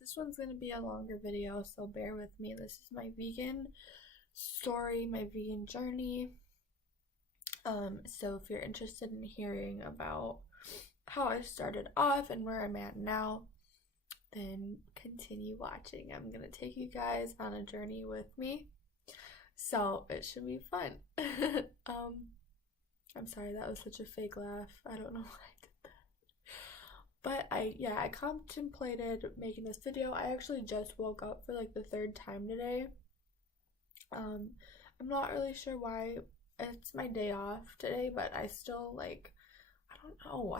This one's going to be a longer video, so bear with me. This is my vegan story, my vegan journey. So if you're interested in hearing about how I started off and where I'm at now, then continue watching. I'm going to take you guys on a journey with me, so it should be fun. I'm sorry, that was such a fake laugh. I don't know why I did that. But I contemplated making this video. I actually just woke up for like the third time today. I'm not really sure why. It's my day off today, but I still I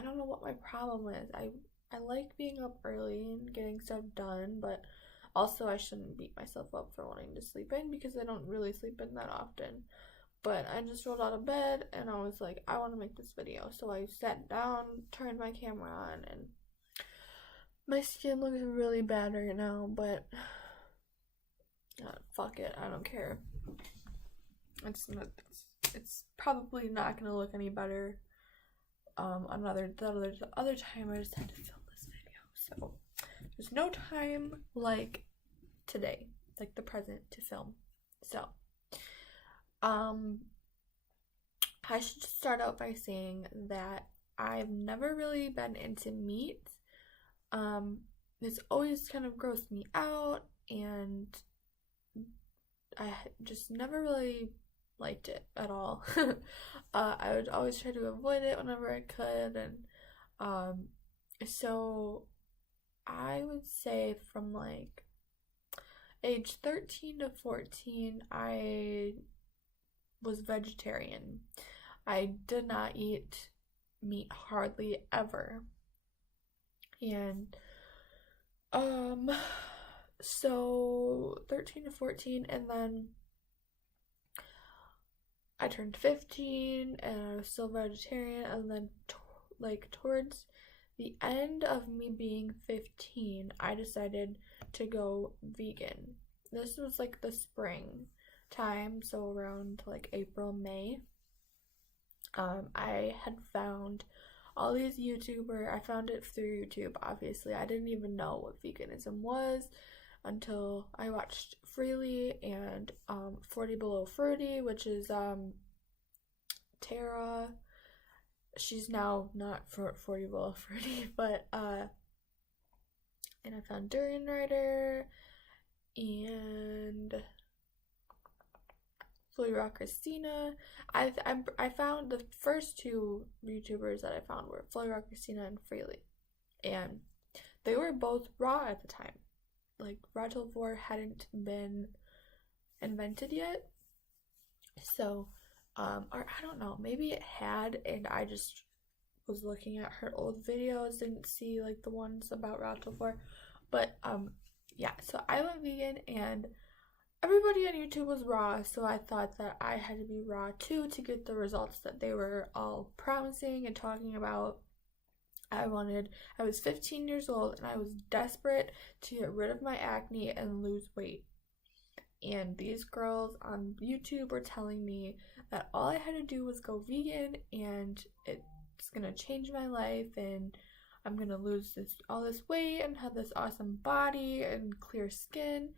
don't know what my problem is. I like being up early and getting stuff done, but also I shouldn't beat myself up for wanting to sleep in because I don't really sleep in that often. But I just rolled out of bed and I was like, I want to make this video. So I sat down, turned my camera on, and my skin looks really bad right now, but fuck it, I don't care. It's probably not gonna look any better the other time I just had to film this video. So there's no time like today, like the present, to film. So I should start out by saying that I've never really been into meat. It's always kind of grossed me out, and I just never really liked it at all. I would always try to avoid it whenever I could, and so I would say from like age 13 to 14 I was vegetarian. I did not eat meat hardly ever. And so 13 to 14, and then I turned 15 and I was still vegetarian, and then towards the end of me being 15 I decided to go vegan. This was like the spring time, so around like April, May. I had found all these I found it through YouTube, obviously. I didn't even know what veganism was until I watched Freely and 40 Below Fruity, which is Tara. She's now not for 40 Below Fruity, but and I found Durian Rider and Floyd Rock Christina. I found the first two YouTubers that I found were Floyd Rock Christina and Freely, and they were both raw at the time. Like raw till 4 hadn't been invented yet, so or I don't know, maybe it had, and I just was looking at her old videos, didn't see like the ones about raw till 4, but yeah. So I went vegan, and everybody on YouTube was raw, so I thought that I had to be raw too to get the results that they were all promising and talking about. I was 15 years old and I was desperate to get rid of my acne and lose weight. And these girls on YouTube were telling me that all I had to do was go vegan and it's gonna change my life and I'm gonna lose all this weight and have this awesome body and clear skin.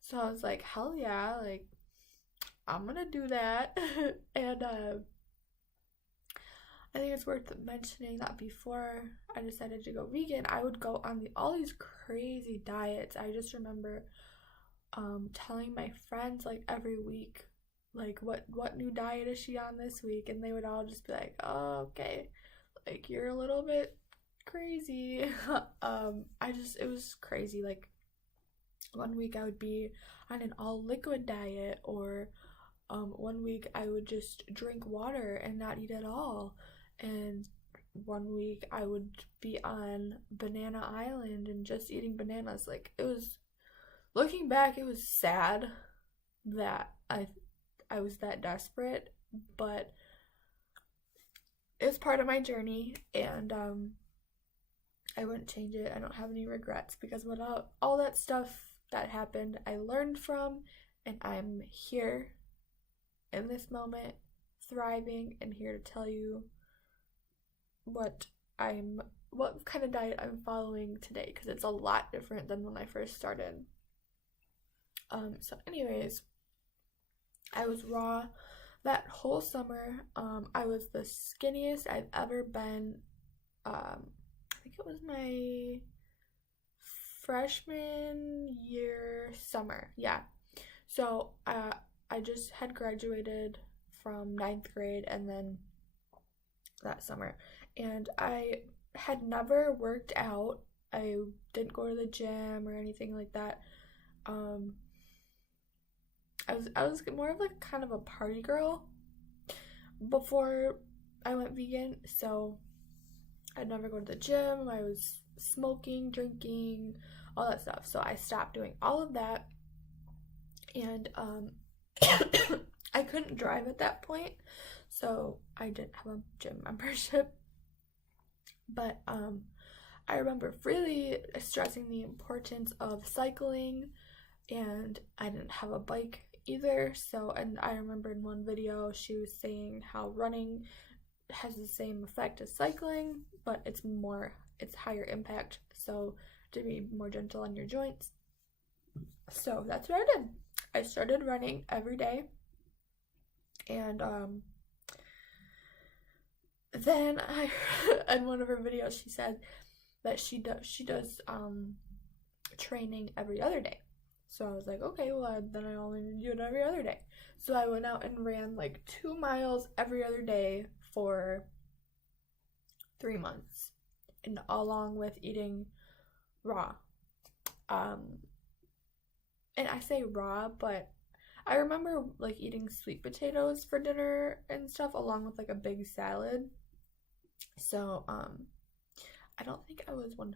So I was like, hell yeah, like I'm gonna do that. And I think it's worth mentioning that before I decided to go vegan, I would go on all these crazy diets. I just remember telling my friends like every week, like what new diet is she on this week, and they would all just be like, oh, okay, like you're a little bit crazy. It was crazy. Like one week I would be on an all liquid diet, or one week I would just drink water and not eat at all, and one week I would be on Banana Island and just eating bananas. Like, it was, looking back, it was sad that I was that desperate, but it's part of my journey, and I wouldn't change it. I don't have any regrets, because without all that stuff that happened, I learned from, and I'm here in this moment, thriving, and here to tell you what I'm what kind of diet I'm following today, because it's a lot different than when I first started. So anyways, I was raw that whole summer. I was the skinniest I've ever been. I think it was my freshman year summer. Yeah. So I just had graduated from ninth grade, and then that summer, and I had never worked out. I didn't go to the gym or anything like that. Um, I was more of like kind of a party girl before I went vegan, so I'd never go to the gym. I was smoking, drinking, all that stuff. So I stopped doing all of that, and I couldn't drive at that point, so I didn't have a gym membership. But I remember really stressing the importance of cycling, and I didn't have a bike either. So, and I remember in one video she was saying how running has the same effect as cycling, but it's higher impact, so to be more gentle on your joints. So that's what I did. I started running every day, and then I in one of her videos she said that she does training every other day. So I was like, okay, well then I only need to do it every other day. So I went out and ran like 2 miles every other day for 3 months, and along with eating raw. And I say raw, but I remember like eating sweet potatoes for dinner and stuff, along with like a big salad. So I don't think I was 100%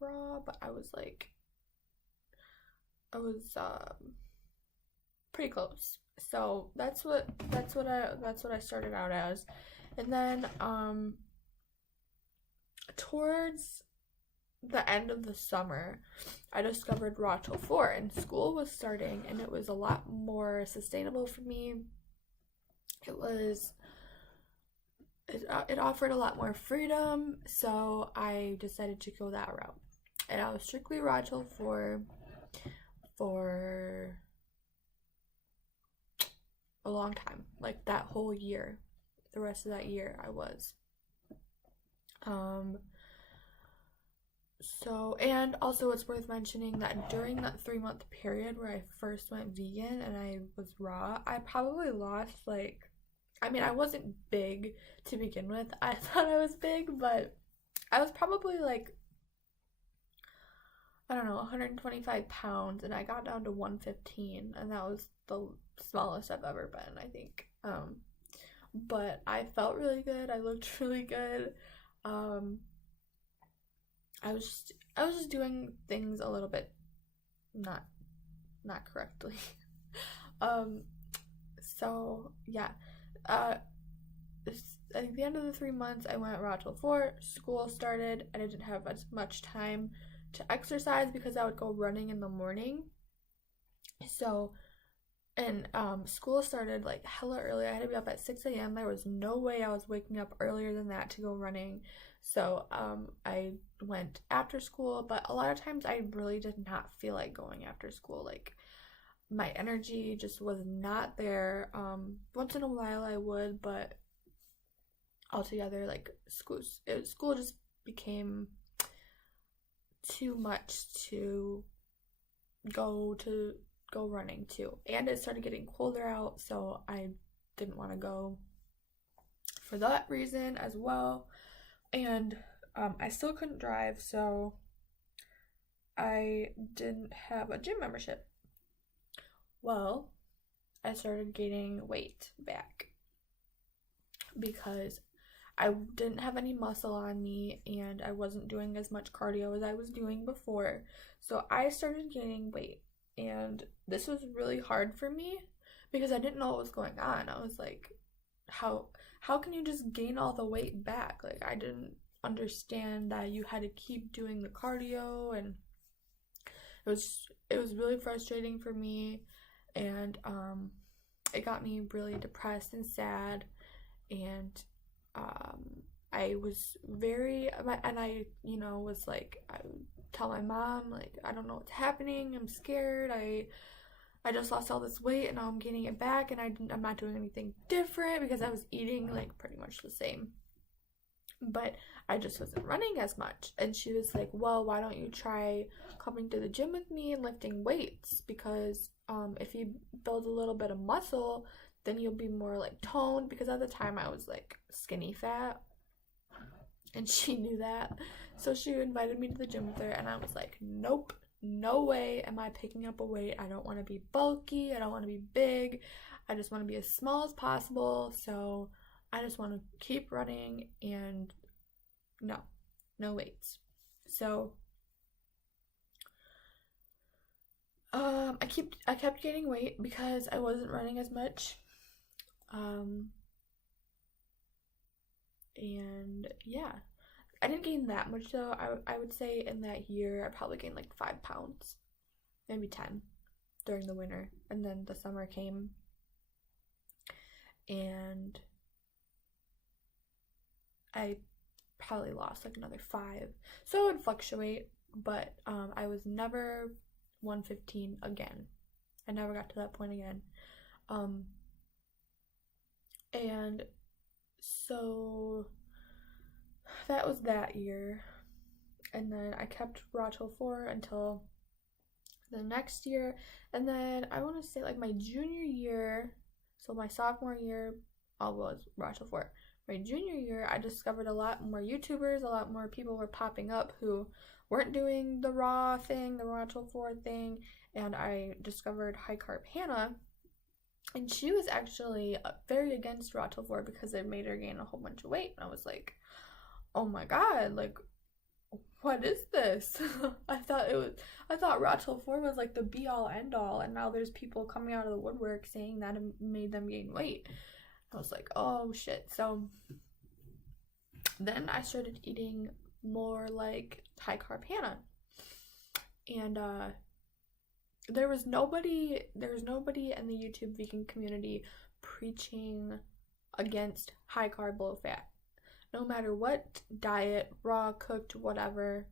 raw, but I was pretty close. So that's what I started out as. And then towards the end of the summer, I discovered Raw Till 4, and school was starting, and it was a lot more sustainable for me. It offered a lot more freedom, so I decided to go that route. And I was strictly Raw Till 4 for a long time, like that whole year. The rest of that year I was. So, and also it's worth mentioning that during that 3-month period where I first went vegan and I was raw, I probably lost I wasn't big to begin with. I thought I was big, but I was probably I don't know, 125 pounds, and I got down to 115, and that was the smallest I've ever been, I think. But I felt really good. I looked really good. I was just doing things a little bit not correctly. So yeah. At the end of the 3 months, I went Raw Till 4. School started, and I didn't have as much time to exercise because I would go running in the morning. So, and school started like hella early. I had to be up at 6 a.m. There was no way I was waking up earlier than that to go running. So I went after school, but a lot of times I really did not feel like going after school. Like, my energy just was not there. Once in a while I would, but altogether, like, school just became too much to go running to, and it started getting colder out, so I didn't want to go for that reason as well. And I still couldn't drive, so I didn't have a gym membership. Well, I started gaining weight back because I didn't have any muscle on me, and I wasn't doing as much cardio as I was doing before. So I started gaining weight, and this was really hard for me because I didn't know what was going on. I was like, how can you just gain all the weight back? Like, I didn't understand that you had to keep doing the cardio, and it was really frustrating for me, and it got me really depressed and sad, and I was very, and I, was like, I would tell my mom, like, I don't know what's happening. I'm scared. I just lost all this weight and now I'm gaining it back, and I'm not doing anything different because I was eating like pretty much the same. But I just wasn't running as much. And she was like, well, why don't you try coming to the gym with me and lifting weights? Because if you build a little bit of muscle, then you'll be more like toned. Because at the time I was like skinny fat, and she knew that. So she invited me to the gym with her, and I was like, nope, no way am I picking up a weight. I don't want to be bulky. I don't want to be big. I just want to be as small as possible. So I just want to keep running, and no weights. So I kept gaining weight because I wasn't running as much. And yeah, I didn't gain that much though. I would say in that year I probably gained like 5 pounds, maybe 10 during the winter, and then the summer came, and I probably lost like another 5. So it would fluctuate, but I was never 115 again. I never got to that point again. And so that was that year. And then I kept Raw till 4 until the next year. And then I want to say like my junior year, so my sophomore year, all was Raw till 4. My junior year, I discovered a lot more YouTubers, a lot more people were popping up who weren't doing the raw thing, the Raw till 4 thing, and I discovered High Carb Hannah, and she was actually very against Raw till 4 because it made her gain a whole bunch of weight, and I was like, oh my god, like, what is this? I thought Raw till 4 was like the be all end all, and now there's people coming out of the woodwork saying that it made them gain weight. I was like, oh shit. So then I started eating more like High Carb Hannah, and there was nobody in the YouTube vegan community preaching against high carb, low fat. No matter what diet, raw, cooked, whatever,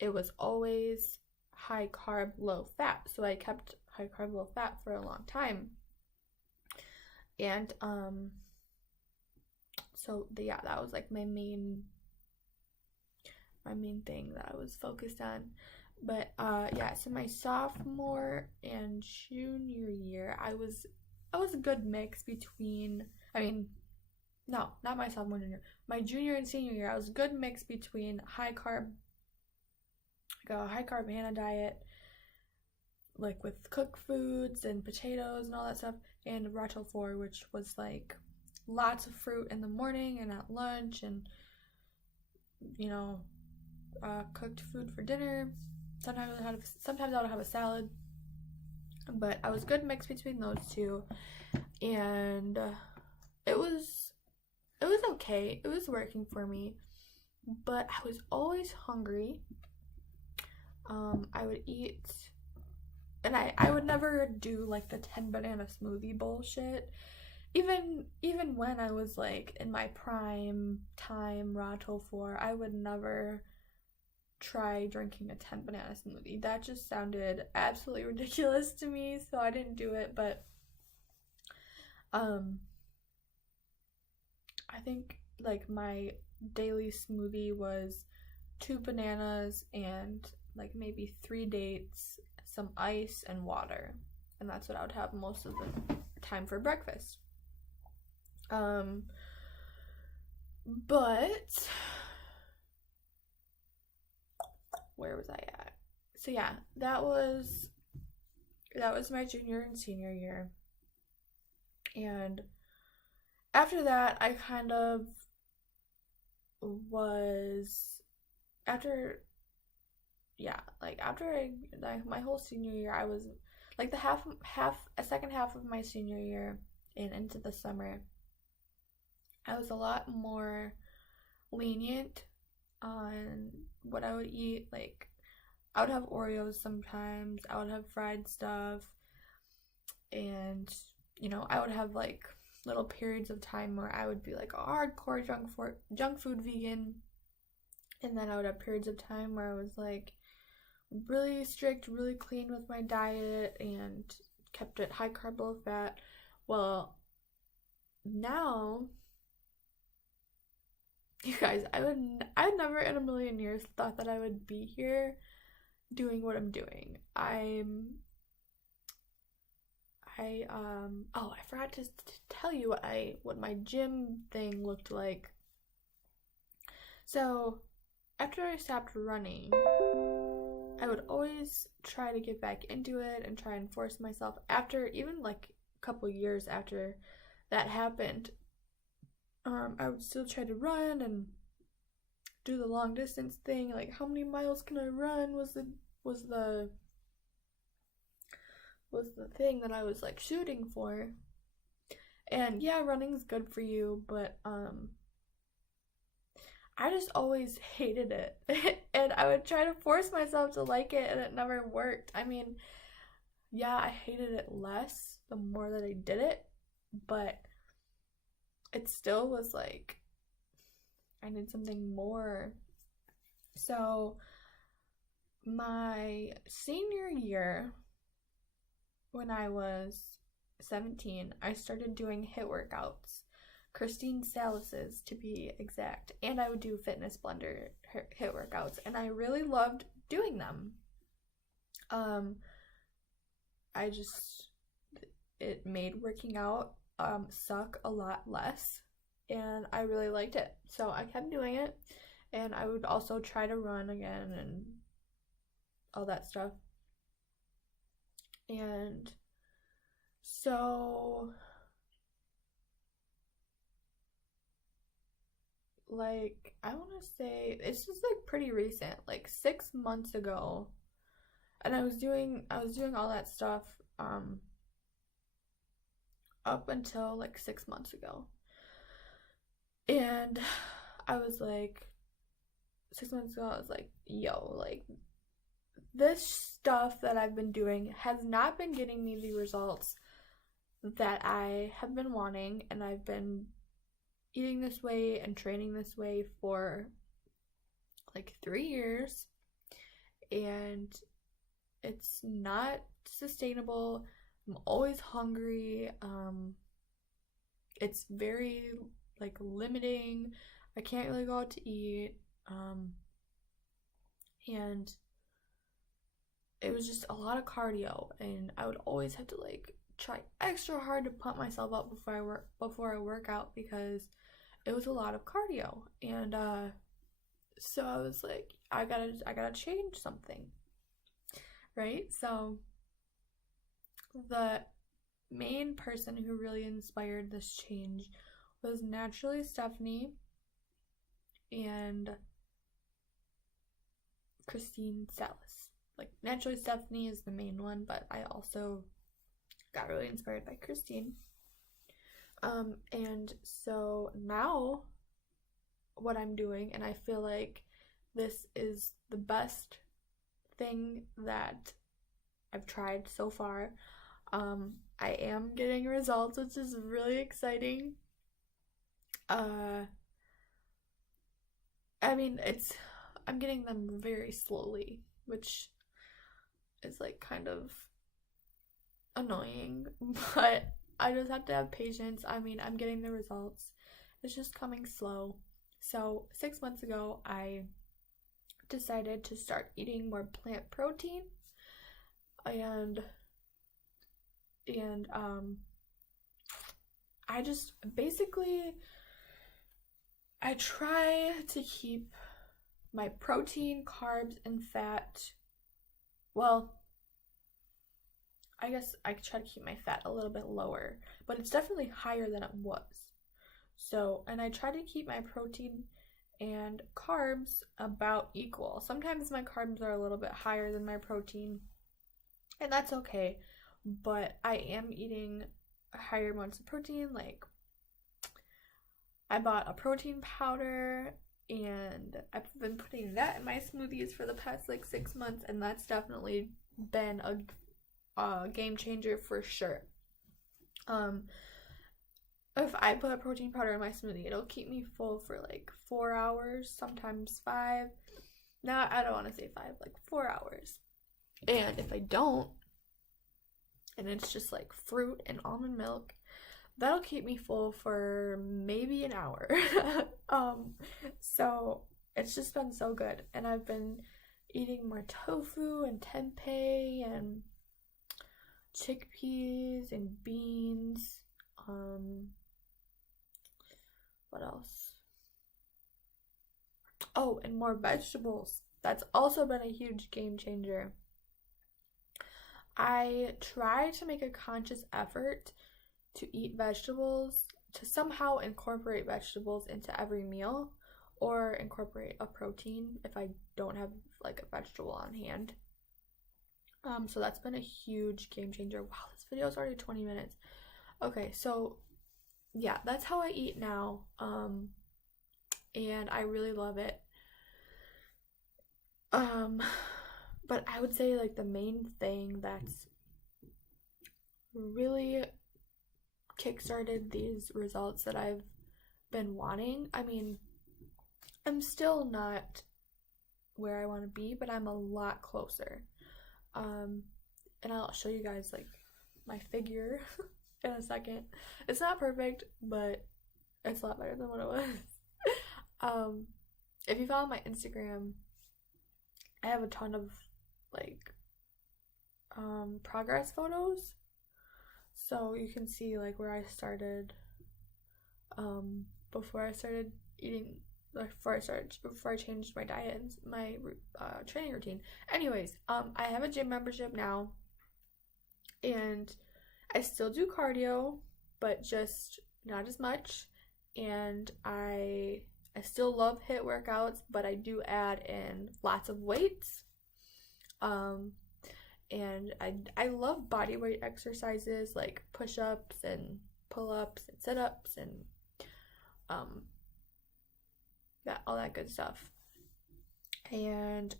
it was always high carb, low fat. So I kept high carb, low fat for a long time. And so yeah, that was like my main thing that I was focused on. But yeah, so my sophomore and junior year, I was a good mix between, no, not my sophomore and junior. My junior and senior year, I was a good mix between high carb, like a high carb Hannah diet, like with cooked foods and potatoes and all that stuff, and Raw till 4, which was like lots of fruit in the morning and at lunch, and cooked food for dinner. Sometimes I would have a salad, but I was a good mix between those two, and it was okay. It was working for me, but I was always hungry. I would eat, and I would never do like the 10 banana smoothie bullshit. Even when I was like in my prime time Raw till 4, I would never try drinking a 10 banana smoothie. That just sounded absolutely ridiculous to me, so I didn't do it. But I think like my daily smoothie was 2 bananas and like maybe 3 dates, some ice, and water, and that's what I would have most of the time for breakfast. But where was I at? So yeah, that was my junior and senior year. And after that, I kind of was, after my whole senior year, I was like a second half of my senior year and into the summer, I was a lot more lenient on what I would eat. Like, I would have Oreos sometimes, I would have fried stuff, and I would have like little periods of time where I would be like a hardcore junk food vegan, and then I would have periods of time where I was like really strict, really clean with my diet and kept it high carb, low fat. Well, now, you guys, I would never in a million years thought that I would be here doing what I'm doing. I forgot to tell you what my gym thing looked like. So after I stopped running, I would always try to get back into it and try and force myself, after even like a couple years after that happened. I would still try to run and do the long distance thing, like how many miles can I run was the thing that I was like shooting for. And yeah, running's good for you, but I just always hated it. And I would try to force myself to like it, and it never worked. I mean, yeah, I hated it less the more that I did it, but it still was like I need something more. So my senior year, when I was 17, I started doing HIIT workouts, Christine Salas's to be exact, and I would do Fitness Blender HIIT workouts, and I really loved doing them. It made working out suck a lot less, and I really liked it, so I kept doing it. And I would also try to run again and all that stuff. And so, like, I want to say it's just like pretty recent, like 6 months ago, and I was doing all that stuff up until like 6 months ago. And I was like, 6 months ago, I was like, yo, like, this stuff that I've been doing has not been getting me the results that I have been wanting, and I've been eating this way and training this way for like 3 years, and it's not sustainable. I'm always hungry. It's very like limiting. I can't really go out to eat. And it was just a lot of cardio, and I would always have to like try extra hard to pump myself up before I work out, because it was a lot of cardio. And so I was like, I gotta change something, right? So the main person who really inspired this change was Naturally Stephanie and Christine Salas. Like, Naturally Stephanie is the main one, but I also got really inspired by Christine. And so now what I'm doing, and I feel like this is the best thing that I've tried so far. I am getting results, which is really exciting. I mean, I'm getting them very slowly, which is like kind of annoying, but I just have to have patience. I mean, I'm getting the results. It's just coming slow. So 6 months ago, I decided to start eating more plant protein, and I just basically I try to keep my protein, carbs, and fat, well, I guess I try to keep my fat a little bit lower, but it's definitely higher than it was. So, and I try to keep my protein and carbs about equal. Sometimes my carbs are a little bit higher than my protein, and that's okay, but I am eating higher amounts of protein. Like, I bought a protein powder, and I've been putting that in my smoothies for the past like 6 months, and that's definitely been a game changer for sure. if I put a protein powder in my smoothie, it'll keep me full for like 4 hours, sometimes 5. Now, I don't want to say 5, like 4 hours. And if I don't, and it's just like fruit and almond milk, that'll keep me full for maybe an hour. So it's just been so good. And I've been eating more tofu and tempeh and chickpeas and beans. What else? Oh, and more vegetables. That's also been a huge game changer. I try to make a conscious effort to eat vegetables, to somehow incorporate vegetables into every meal, or incorporate a protein if I don't have like a vegetable on hand. So that's been a huge game changer. Wow, this video is already 20 minutes. Okay, so yeah, that's how I eat now. And I really love it. But I would say like the main thing that's really kickstarted these results that I've been wanting. I mean, I'm still not where I want to be, but I'm a lot closer. And I'll show you guys like my figure in a second. It's not perfect, but it's a lot better than what it was. If you follow my Instagram, I have a ton of like progress photos, so you can see like where I started before I started eating, like before I changed my diet and my training routine. Anyways, I have a gym membership now, and I still do cardio, but just not as much. And I still love HIIT workouts, but I do add in lots of weights. And I love body weight exercises like push-ups and pull-ups and sit-ups and all that good stuff. And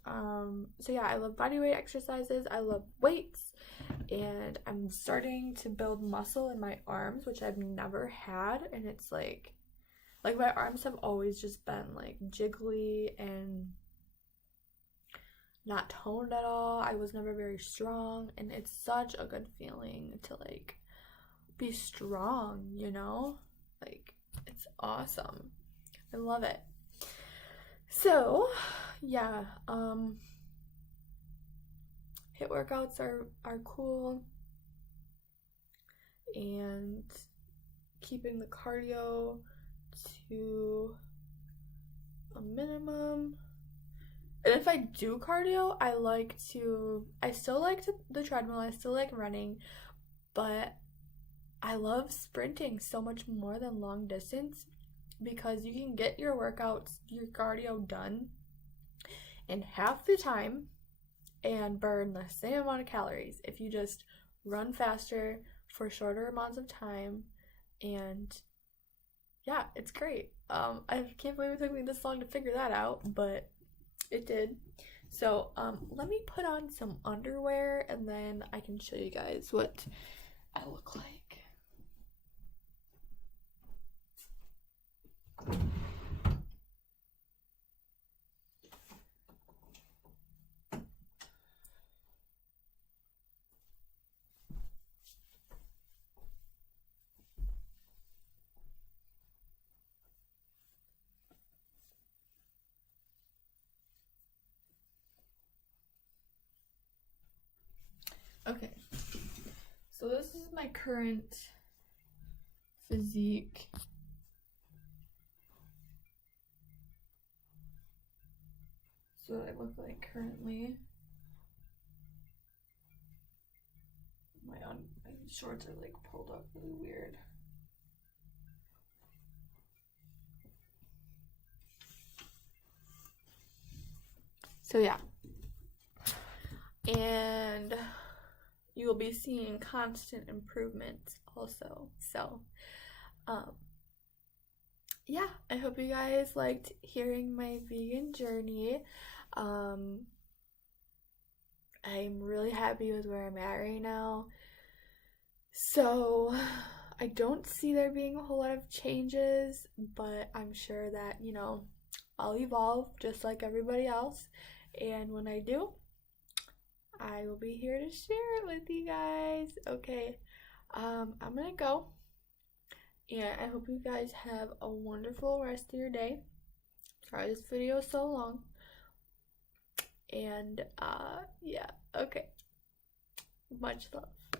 so yeah, I love body weight exercises, I love weights, and I'm starting to build muscle in my arms, which I've never had. And it's like my arms have always just been like jiggly and not toned at all. I was never very strong, and it's such a good feeling to like be strong, you know? Like, it's awesome. I love it. So yeah, HIIT workouts are cool, and keeping the cardio to a minimum. And if I do cardio, I still like the treadmill, I still like running, but I love sprinting so much more than long distance, because you can get your workouts, your cardio done in half the time and burn the same amount of calories if you just run faster for shorter amounts of time. And yeah, it's great. I can't believe it took me this long to figure that out, but it did. So let me put on some underwear, and then I can show you guys what I look like. Okay, so this is my current physique. So what I look like currently. My shorts are like pulled up really weird. So yeah, and you will be seeing constant improvements also. So yeah, I hope you guys liked hearing my vegan journey. I'm really happy with where I'm at right now. So I don't see there being a whole lot of changes, but I'm sure that, I'll evolve just like everybody else. And when I do, I will be here to share it with you guys. Okay, I'm gonna go. And I hope you guys have a wonderful rest of your day. Sorry this video is so long. And yeah, okay. Much love.